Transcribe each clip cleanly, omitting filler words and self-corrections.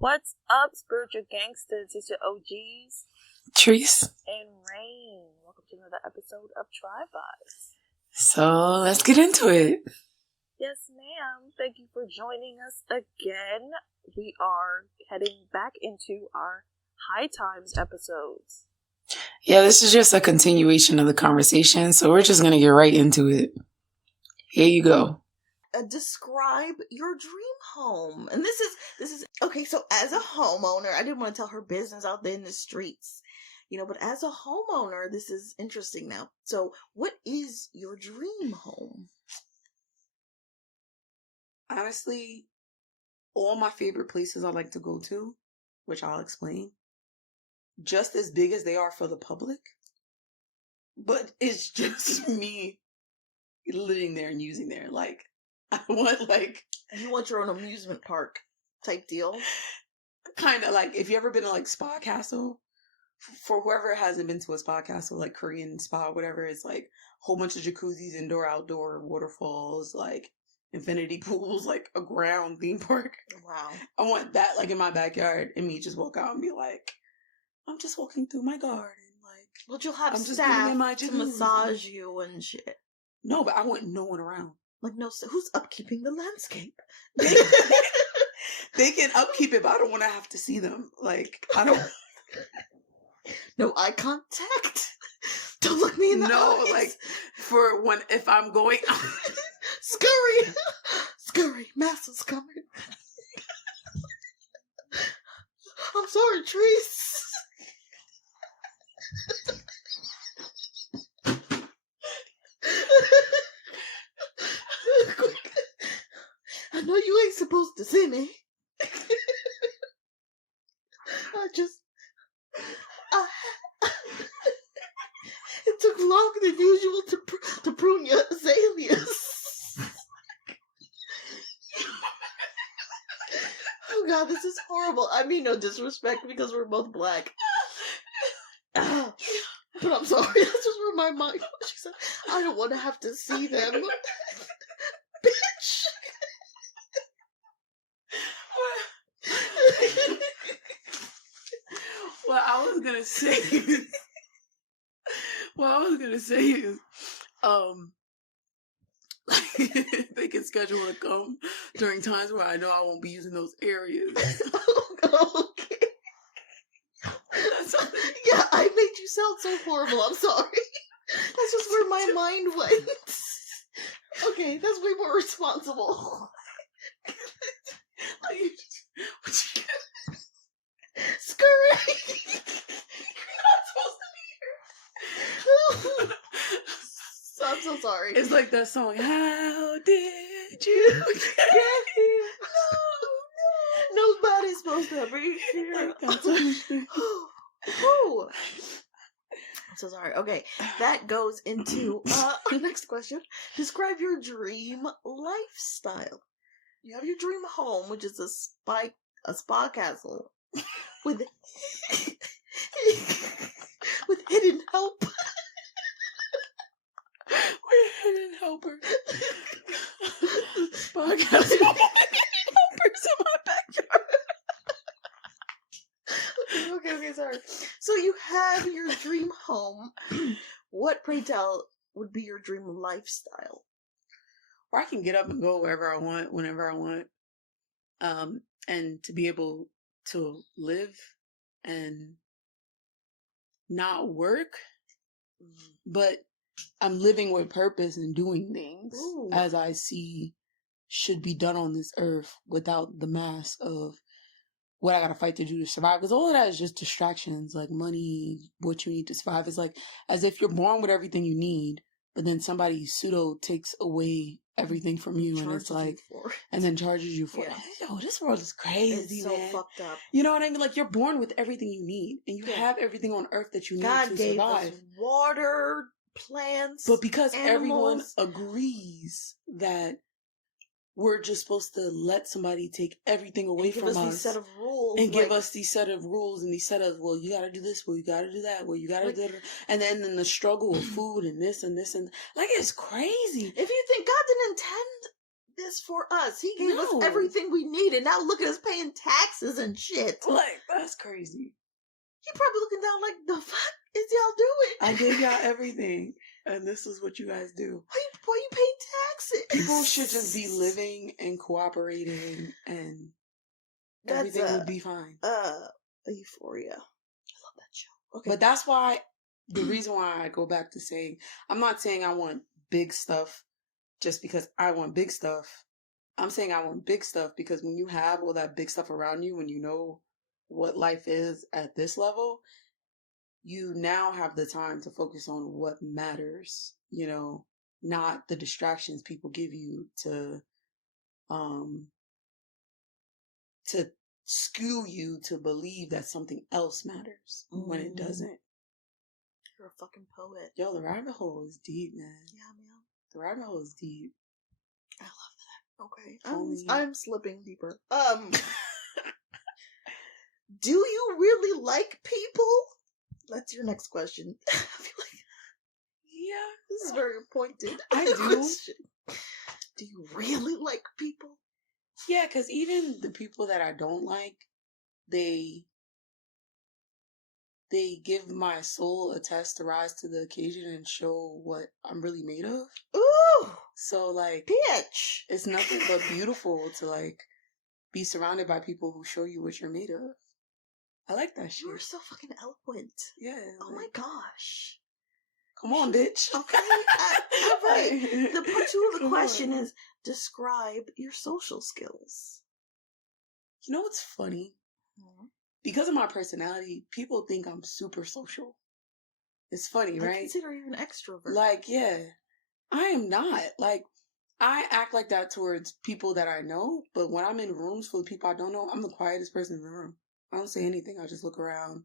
What's up, spiritual gangsters? It's your OGs, Trice. and Rain. Welcome to another episode of Trybe Vibes. So let's get into it. Yes, ma'am. Thank you for joining us again. We are heading back into our High Times episodes. Yeah, this is just a continuation of the conversation, so we're just going to get right into it. Here you go. Describe your dream home. And this is okay, so as a homeowner, I didn't want to tell her business out there in the streets, but as a homeowner, this is interesting now. So what is your dream home? Honestly, all my favorite places I like to go to, which I'll explain, just as big as they are for the public, but it's just me living there and using there. Like, I want, You want your own amusement park type deal? Kind of like, if you ever been to, Spa Castle, for whoever hasn't been to a spa castle, like Korean spa, whatever, it's like a whole bunch of jacuzzis, indoor, outdoor, waterfalls, infinity pools, like a ground theme park. Wow. I want that, in my backyard, and me just walk out and be like, I'm just walking through my garden, Well, you'll have I'm just staff in my to jacuzzi. massage you and shit. No, but I want no one around. Who's upkeeping the landscape? They can upkeep it, but I don't want to have to see them. I don't. No eye contact. Don't look me in the eyes. No, if I'm going. Scurry! Scurry! Master's coming. I'm sorry, Trice. I know you ain't supposed to see me. It took longer than usual to prune your azaleas. Oh God, this is horrible. I mean no disrespect because we're both black. But I'm sorry, that's just where my mind was. She said, I don't want to have to see them. Bitch! What I was gonna say is, they can schedule to come during times where I know I won't be using those areas. Okay. Yeah, I made you sound so horrible. I'm sorry. That's just where my mind went. Okay, that's way more responsible. Scurry! You're not supposed to be here. So I'm so sorry. It's like that song, How Did You Get Here? No, nobody's supposed to be here. I'm so sorry. Okay, that goes into our next question. Describe your dream lifestyle. You have your dream home, which is a spa castle with with hidden help. We're hidden helpers. Spa castle. Helpers in my backyard. Okay, sorry. So you have your dream home. What, pray tell, would be your dream lifestyle? Where I can get up and go wherever I want, whenever I want. And to be able to live and not work, but I'm living with purpose and doing things as I see should be done on this earth without the mask of what I gotta fight to do to survive. Because all of that is just distractions, like money, what you need to survive. It's as if you're born with everything you need, but then somebody pseudo takes away everything from you, and it's and then charges you for it. Yo, this world is crazy, it's so man. Fucked up. You know what I mean? You're born with everything you need, and you have everything on earth that you need God to gave survive. Us water, plants, but because animals. Everyone agrees that we're just supposed to let somebody take everything away from us these set of rules, and give us these set of rules and these set of, well, you gotta do this, well, you gotta do that, well, you gotta do that, and then the struggle of food and this and this and it's crazy. If you think God didn't intend this for us. He gave us everything we needed. Now look at us paying taxes and shit. Like, that's crazy. He probably looking down like, the fuck is y'all doing? I gave y'all everything, and this is what you guys do. Why you paying taxes? People should just be living and cooperating, and everything would be fine. Euphoria. I love that show. Okay. But that's why, the reason why I go back to saying, I'm not saying I want big stuff just because I want big stuff. I'm saying I want big stuff because when you have all that big stuff around you, when you know what life is at this level, you now have the time to focus on what matters, you know, not the distractions people give you to skew you to believe that something else matters when it doesn't. You're a fucking poet. Yo, the rabbit hole is deep, man. Yeah, man. The rabbit hole is deep. I love that. Okay. I'm slipping deeper. Do you really like people? That's your next question. I feel like, yeah, this is very pointed. I do. Question. Do you really like people? Yeah, because even the people that I don't like, they give my soul a test to rise to the occasion and show what I'm really made of. Ooh! So, like, bitch! It's nothing but beautiful to, like, be surrounded by people who show you what you're made of. I like that shit. You're so fucking eloquent. Yeah. Oh my gosh. Come on, bitch. Okay. All right. The part two of the question is, describe your social skills. You know what's funny? Because of my personality, people think I'm super social. It's funny, right? I consider you an extrovert. Like, yeah. I am not. Like, I act like that towards people that I know, but when I'm in rooms full of people I don't know, I'm the quietest person in the room. I don't say anything. I just look around,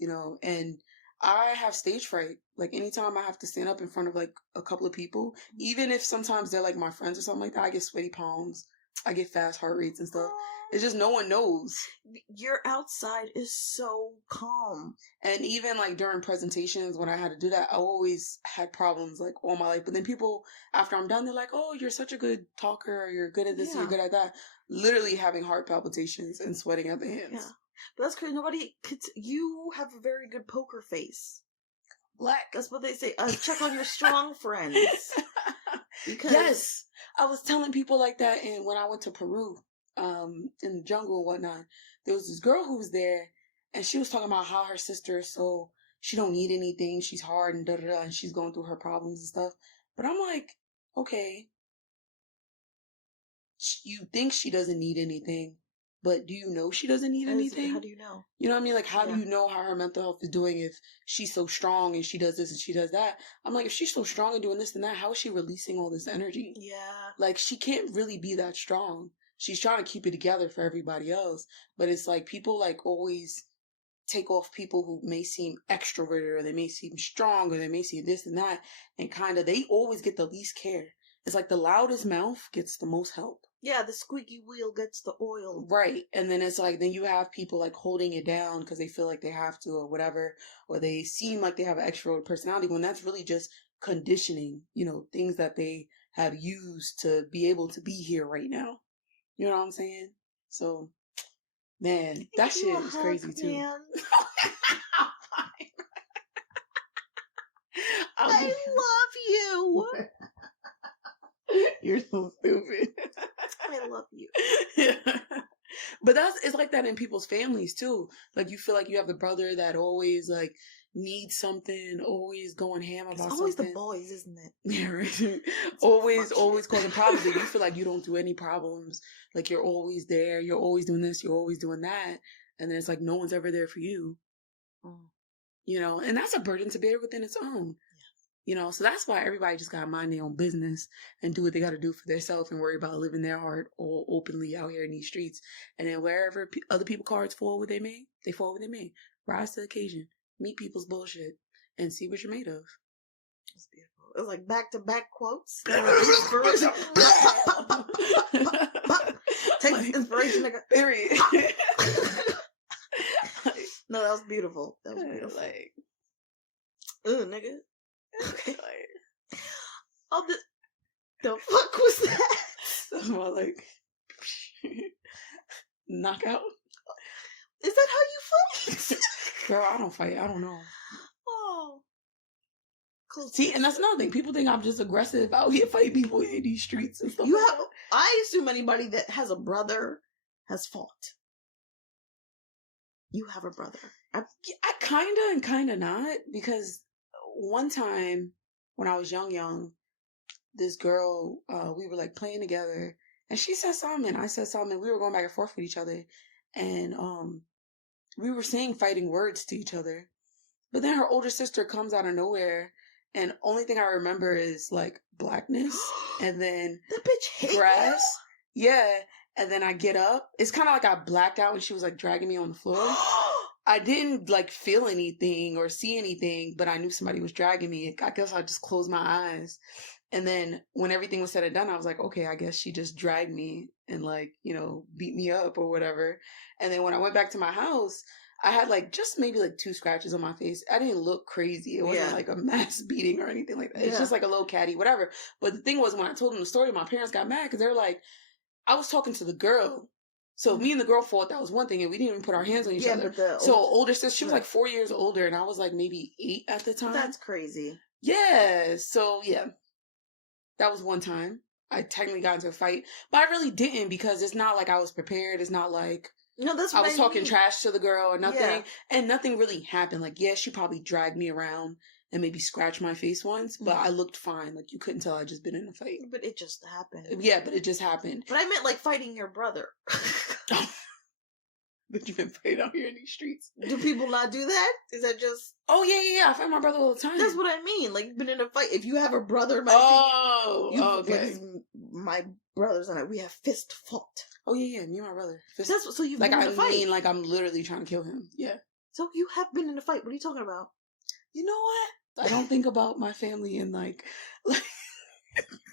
you know, and I have stage fright. Like, anytime I have to stand up in front of, like, a couple of people, even if sometimes they're, like, my friends or something like that, I get sweaty palms. I get fast heart rates and stuff. It's just no one knows. Your outside is so calm. And even, like, during presentations, when I had to do that, I always had problems, like, all my life. But then people, after I'm done, they're like, oh, you're such a good talker, or you're good at this, and you're good at that. Literally having heart palpitations and sweating at the hands. Yeah. But that's crazy. Nobody could. You have a very good poker face. Black. That's what they say. Check on your strong friends. Because yes, I was telling people like that, and when I went to Peru, in the jungle and whatnot, there was this girl who was there, and she was talking about how her sister, so she don't need anything. She's hard and da-da-da, and she's going through her problems and stuff. But I'm like, okay, you think she doesn't need anything, but do you know she doesn't need anything? How do you know? You know what I mean? Like, how do you know how her mental health is doing if she's so strong and she does this and she does that? I'm like, if she's so strong and doing this and that, how is she releasing all this energy? Yeah. Like, she can't really be that strong. She's trying to keep it together for everybody else. But it's like, people, like, always take off people who may seem extroverted, or they may seem strong, or they may seem this and that, and kind of, they always get the least care. It's like the loudest mouth gets the most help. Yeah, the squeaky wheel gets the oil. Right. And then it's like, then you have people like holding it down because they feel like they have to or whatever, or they seem like they have an extrovert personality, when that's really just conditioning, you know, things that they have used to be able to be here right now. You know what I'm saying? So, man, that shit is crazy too. Man. I love you. You're so stupid. I love you. Yeah. But it's like that in people's families too. Like, you feel like you have the brother that always like needs something, always going ham about something. It's always the boys, isn't it? Yeah, right. always causing problems. And you feel like you don't do any problems. Like, you're always there. You're always doing this. You're always doing that. And then it's like no one's ever there for you. You know, and that's a burden to bear within its own. You know, so that's why everybody just gotta mind their own business and do what they gotta do for themselves and worry about living their heart all openly out here in these streets. And then wherever other people's cards fall where they may, they fall where they may. Rise to the occasion. Meet people's bullshit. And see what you're made of. It's beautiful. It was like back-to-back quotes. Take inspiration, nigga. Period. No, that was beautiful. That was beautiful. Like, ooh, nigga. Okay. Oh, the fuck was that? That's my like knockout. Is that how you fight? Girl, I don't fight. I don't know. Oh. Cool. See, and that's another thing. People think I'm just aggressive out here fighting people in these streets and stuff. I assume anybody that has a brother has fought. You have a brother. I kinda and kinda not, because one time when I was young, this girl, we were like playing together, and she said something, I said something, we were going back and forth with each other, and we were saying fighting words to each other. But then her older sister comes out of nowhere, and only thing I remember is like blackness, and then that bitch hit grass. You? Yeah, and then I get up. It's kind of like I blacked out, and she was like dragging me on the floor. I didn't like feel anything or see anything, but I knew somebody was dragging me. I guess I just closed my eyes. And then when everything was said and done, I was like, okay, I guess she just dragged me and like, beat me up or whatever. And then when I went back to my house, I had like just maybe like 2 scratches on my face. I didn't look crazy. It wasn't like a mass beating or anything like that. It's just like a little catty, whatever. But the thing was, when I told them the story, my parents got mad because they were like, I was talking to the girl. So me and the girl fought, that was one thing, and we didn't even put our hands on each other. But so older sister, she was like 4 years older, and I was like maybe 8 at the time. That's crazy. Yeah. So yeah, that was one time I technically got into a fight, but I really didn't, because it's not like I was prepared. It's not like that's I was talking trash to the girl or nothing, and nothing really happened. Like, yeah, she probably dragged me around and maybe scratched my face once, but I looked fine. Like, you couldn't tell I'd just been in a fight. But it just happened. Yeah, but it just happened. But I meant like fighting your brother. But you've been fighting out here in these streets. Do people not do that? Is that just... Oh, yeah. I fight my brother all the time. That's what I mean. Like, you've been in a fight. If you have a brother... okay. My brothers and I, we have fist fought. Oh, yeah. Me and my brother. So you've been in a fight. Mean, like, I'm literally trying to kill him. Yeah. So you have been in a fight. What are you talking about? You know what? I don't think about my family in like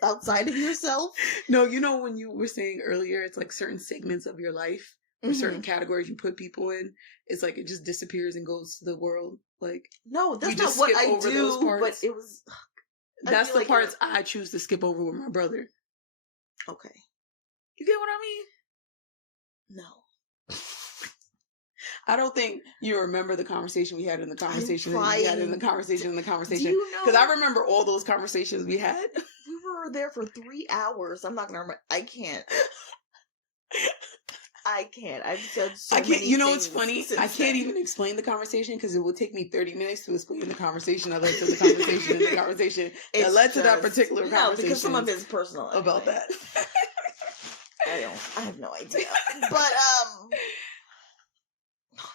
outside of yourself. No, when you were saying earlier, it's like certain segments of your life or certain categories you put people in. It's like it just disappears and goes to the world. Like, no, that's not what I do. But it was. That's the parts I choose to skip over with my brother. Okay, you get what I mean? No. I don't think you remember the conversation we had in the conversation that we had in the conversation Because I remember all those conversations we had. We were there for 3 hours. I'm not going to remember. I can't. I've said so many things. You know what's funny? I can't even explain the conversation because it would take me 30 minutes to explain the conversation that led to the conversation and the conversation that led to that particular conversation. No, because some of it's personal. About that. I have no idea. But,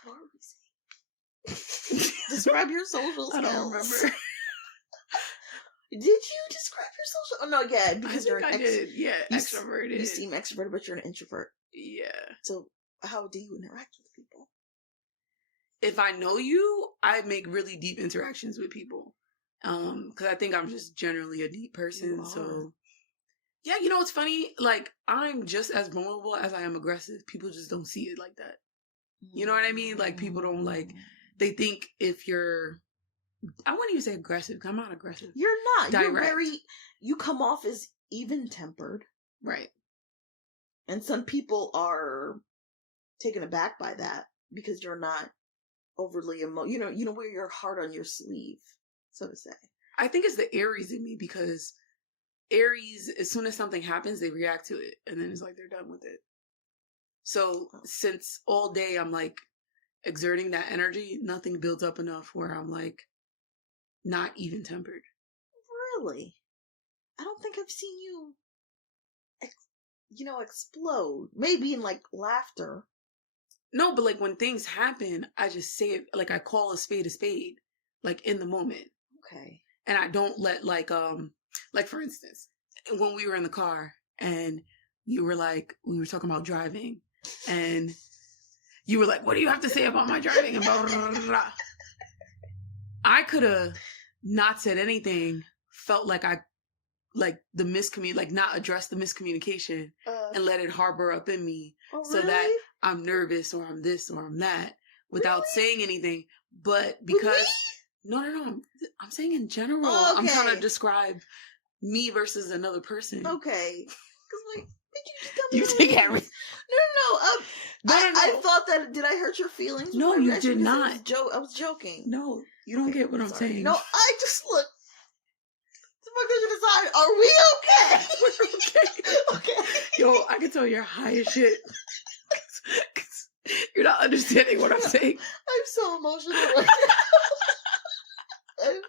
what were we saying? Describe your social skills. I don't remember. Did you describe your social? Oh, no, yeah, because you're an did. Yeah, extroverted. You seem extroverted, but you're an introvert. Yeah. So, how do you interact with people? If I know you, I make really deep interactions with people. Because I think I'm just generally a deep person. So, yeah, it's funny. Like, I'm just as vulnerable as I am aggressive. People just don't see it like that. You know what I mean? Like, people don't they think if you're, I wouldn't even say aggressive, because I'm not aggressive. You're not. Direct. You come off as even-tempered. Right. And some people are taken aback by that because you're not overly you wear your heart on your sleeve, so to say. I think it's the Aries in me, because Aries, as soon as something happens, they react to it, and then it's like they're done with it. So since all day I'm like exerting that energy, nothing builds up enough where I'm like not even tempered. Really? I don't think I've seen you, explode. Maybe in like laughter. No, but like when things happen, I just say it, like I call a spade, like in the moment. Okay. And I don't let like for instance, when we were in the car and you were like, we were talking about driving. And you were like, what do you have to say about my driving? And blah, blah, blah, blah. I could have not said anything, felt like not address the miscommunication and let it harbor up in me so that I'm nervous or I'm this or I'm that without saying anything. But because, no, I'm saying in general, I'm trying to describe me versus another person. Okay. Because Did you just tell me You that take it is? everything. No. No. I thought that. Did I hurt your feelings? with No, my you reaction? did Because not. I was joking. No, you don't Okay, get what I'm sorry. saying. No, I just look. To decide, are we okay? We're okay. Okay. Yo, I can tell you're high as shit. 'Cause you're not understanding what I'm saying. I'm so emotional right now.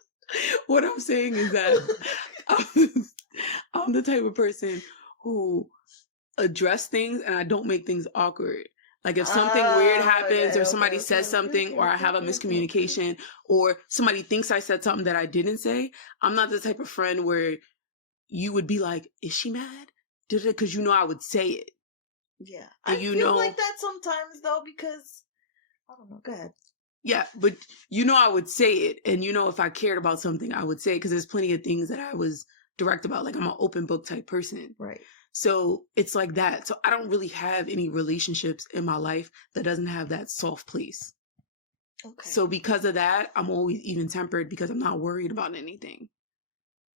What I'm saying is that I'm the type of person who address things and I don't make things awkward. Like if something weird happens or somebody says something or I have a miscommunication or somebody thinks I said something that I didn't say, I'm not the type of friend where you would be like, is she mad? Because you know I would say it. Yeah. And I you feel know, like that sometimes though because I don't know. Go ahead. yeah, but you know I would say it. And you know if I cared about something, I would say it because there's plenty of things that I was direct about. Like I'm an open book type person. Right. So it's like that. So I don't really have any relationships in my life that doesn't have that soft place. Okay. So because of that, I'm always even tempered because I'm not worried about anything.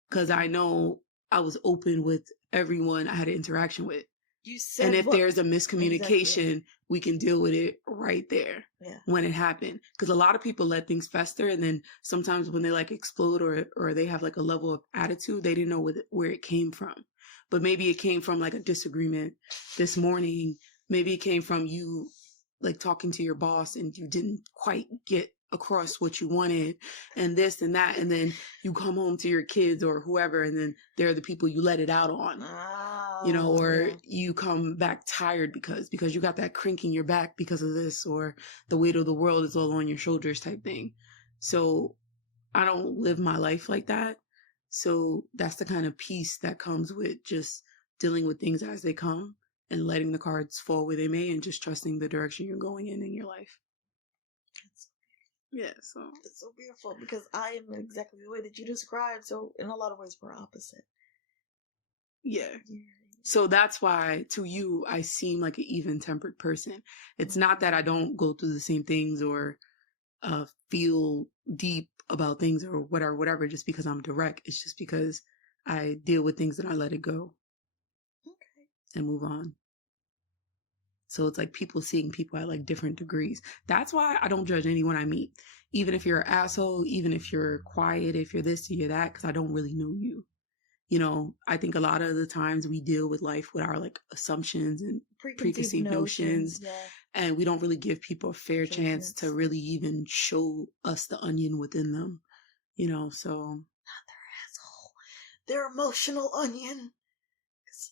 Because I know I was open with everyone I had an interaction with. You said and if there's a miscommunication, Exactly. we can deal with it right there when it happened. Because a lot of people let things fester, and then sometimes when they like explode or they have like a level of attitude, they didn't know where it came from. But maybe it came from like a disagreement this morning. Maybe it came from you like talking to your boss and you didn't quite get across what you wanted and this and that. And then you come home to your kids or whoever, and then they're the people you let it out on. You know, or you come back tired because you got that crink in your back because of this, or the weight of the world is all on your shoulders type thing. So I don't live my life like that. So that's the kind of peace that comes with just dealing with things as they come and letting the cards fall where they may and just trusting the direction you're going in your life. Yeah, so it's so beautiful because I am exactly the way that you described. So in a lot of ways, we're opposite. Yeah. So that's why to you, I seem like an even-tempered person. It's not that I don't go through the same things or feel deep about things or whatever, just because I'm direct. It's just because I deal with things and I let it go. Okay. And move on. So it's like people seeing people at like different degrees. That's why I don't judge anyone I meet. Even if you're an asshole, even if you're quiet, if you're this, you're that, because I don't really know you. You know, I think a lot of the times we deal with life with our like assumptions and preconceived notions. Yeah. And we don't really give people a fair chance to really even show us the onion within them. You know, so. Not their asshole. They're emotional onion.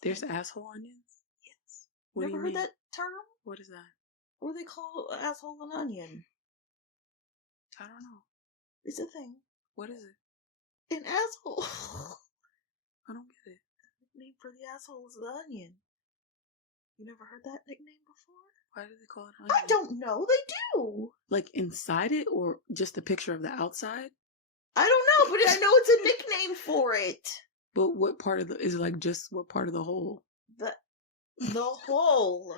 There's asshole onions? Yes. Never heard that term? What is that? What do they call an asshole an onion? I don't know. It's a thing. What is it? An asshole. I don't get it. The nickname for the asshole is the onion. You never heard that nickname before? Why do they call it onion? I don't know. They do. Like inside it or just a picture of the outside? I don't know, but I know it's a nickname for it. But what part of is it like just what part of the whole? The whole.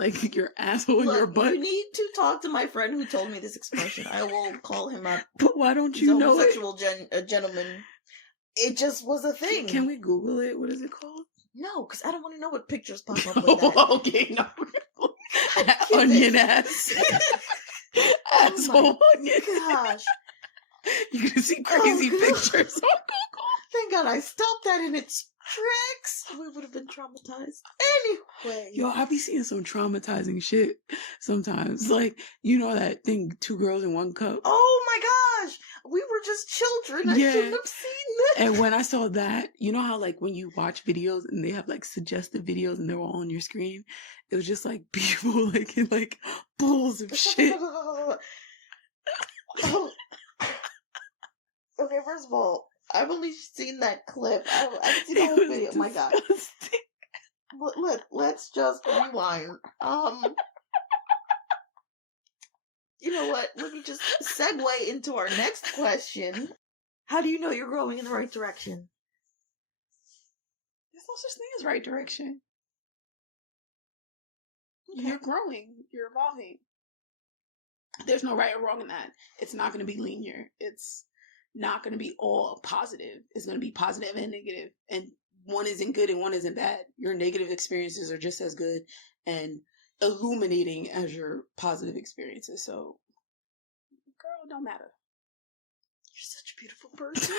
Like your asshole and your butt? You need to talk to my friend who told me this expression. I will call him up. But why don't you know it? Homosexual gentleman. It just was a thing. Can we Google it? What is it called? No, because I don't want to know what pictures pop up with that. Okay, no. Onion ass. Asshole onion. Gosh. You can see crazy pictures on Google. Thank God I stopped that in its tracks. We would have been traumatized. Anyway. Yo, I be seeing some traumatizing shit sometimes. Like, you know that thing, 2 Girls in 1 Cup? Oh my gosh. We were just children. I shouldn't have seen that. And when I saw that, you know how like when you watch videos and they have like suggestive videos and they're all on your screen? It was just like people like in like bowls of shit. Okay, first of all, I've only seen that clip. I haven't seen the whole video. Oh my God. Let's just rewind. You know what? Let me just segue into our next question. How do you know you're growing in the right direction? There's no such thing as right direction. Okay. You're growing. You're evolving. There's no right or wrong in that. It's not going to be linear. It's not going to be all positive. It's going to be positive and negative. And one isn't good and one isn't bad. Your negative experiences are just as good and illuminating as your positive experiences. So, girl, don't matter. You're such a beautiful person.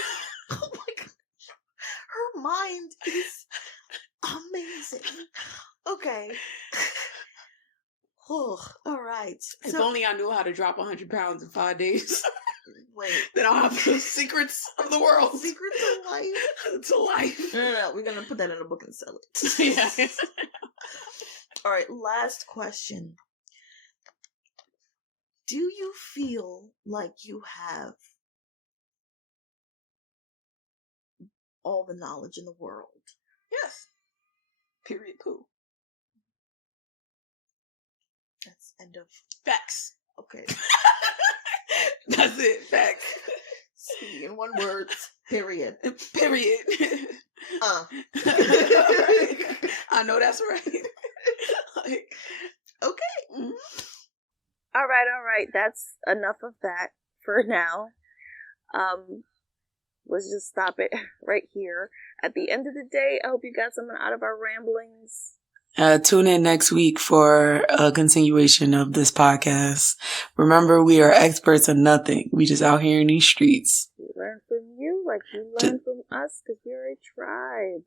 Oh my god. Her mind is amazing. Okay. Oh, all right. If only I knew how to drop 100 pounds in 5 days. Wait. Then I'll have the secrets of the world. Secrets of life? To life. No. We're going to put that in a book and sell it. Yeah. All right. Last question. Do you feel like you have all the knowledge in the world? Yes. Period. Poo. That's end of Facts. Okay. That's it. Facts. Speaking in one word. Period. Period. Right. I know that's right. Like, okay. Mm-hmm. All right. That's enough of that for now. Let's just stop it right here. At the end of the day, I hope you got something out of our ramblings. Tune in next week for a continuation of this podcast. Remember, we are experts in nothing. We just out here in these streets. We learn from you like you learn from us because we're a tribe.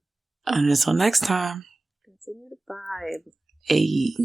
And until next time. Continue to vibe. Hey.